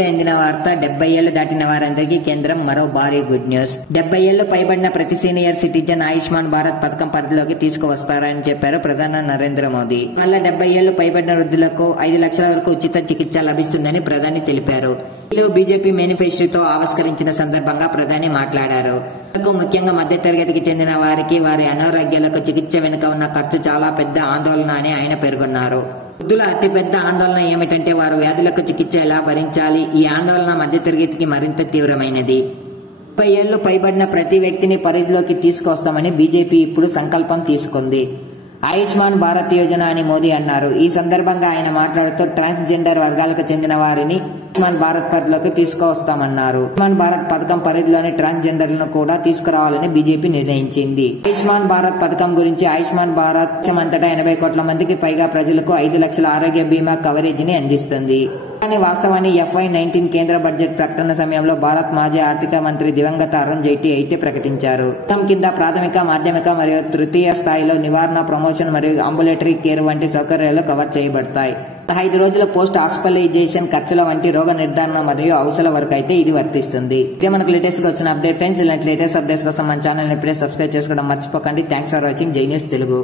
ఇప్పుడే అందిన వార్త 70 ఏళ్లు దాటిన వారందరికీ కేంద్రం మరో భారీ గుడ్ న్యూస్. 70 ఏళ్లు పైబడిన ప్రతి సీనియర్ సిటిజన్ ఆయుష్మాన్ భారత్ పథకం పరిధిలోకి తీసుకువస్తారని చెప్పారు ప్రధాని నరేంద్ర మోదీ. వల్ల 70 ఏళ్లు పైబడిన వృద్ధులకు 5 లక్షల వరకు ఉచిత చికిత్స లభిస్తుందని ప్రధాని తెలిపారు. బీజేపీ మేనిఫెస్టోతో ఆవిష్కరించిన సందర్భంగా ప్రధాని మాట్లాడారు. ముఖ్యంగా మధ్యతరగతికి చెందిన వారికి వారి అనారోగ్యాలకు చికిత్స వెనుక ఉన్న ఖర్చు చాలా పెద్ద ఆందోళన అని ఆయన పేర్కొన్నారు. వృద్ధుల అతిపెద్ద ఆందోళన ఏమిటంటే వారు వ్యాధులకు చికిత్స ఎలా భరించాలి. ఈ ఆందోళన మధ్యతరగతికి మరింత తీవ్రమైనది. 30 ఏళ్లు పైబడిన ప్రతి వ్యక్తిని పరిధిలోకి తీసుకొస్తామని బీజేపీ ఇప్పుడు సంకల్పం తీసుకుంది. ఆయుష్మాన్ భారత్ యోజన అని మోదీ అన్నారు. ఈ సందర్భంగా ఆయన మాట్లాడుతూ ట్రాన్స్జెండర్ వర్గాలకు చెందిన వారిని ఆయుష్మాన్ భారత్ పరిధిలోకి తీసుకువస్తామన్నారు. ఆయుష్మాన్ భారత్ పథకం పరిధిలోని ట్రాన్స్జెండర్లను కూడా తీసుకురావాలని బీజేపీ నిర్ణయించింది. ఆయుష్మాన్ భారత్ పథకం గురించి ఆయుష్మాన్ భారత్ దేశమంతటా 80 కోట్ల మందికి పైగా ప్రజలకు 5 లక్షల ఆరోగ్య బీమా కవరేజ్ ని అందిస్తుంది. కానీ వాస్తవాన్ని FY19 కేంద్ర బడ్జెట్ ప్రకటన సమయంలో భారత్ మాజీ ఆర్థిక మంత్రి దివంగత అరుణ్ జైట్లీ అయితే ప్రకటించారు. పథకం కింద ప్రాథమిక, మాధ్యమిక మరియు తృతీయ స్థాయిలో నివారణ, ప్రమోషన్ మరియు అంబులేటరీ కేర్ వంటి సౌకర్యాలు కవర్ చేయబడతాయి. 15 రోజుల పోస్ట్ హాస్పిటలైజేషన్ ఖర్చుల వంటి రోగ నిర్ధారణ మరియు ఔషధాల వరకు అయితే ఇది వర్తిస్తుంది. ఇదే మనకు లేటెస్ట్ గా వచ్చిన అప్డేట్ ఫ్రెండ్స్. ఇలాంటి లేటెస్ట్ అప్డేట్స్ కోసం మన ఛానల్ ఇప్పుడే సబ్స్క్రైబ్ చేసుకోవడం మర్చిపోకండి. Thanks for watching. జై న్యూస్ తెలుగు.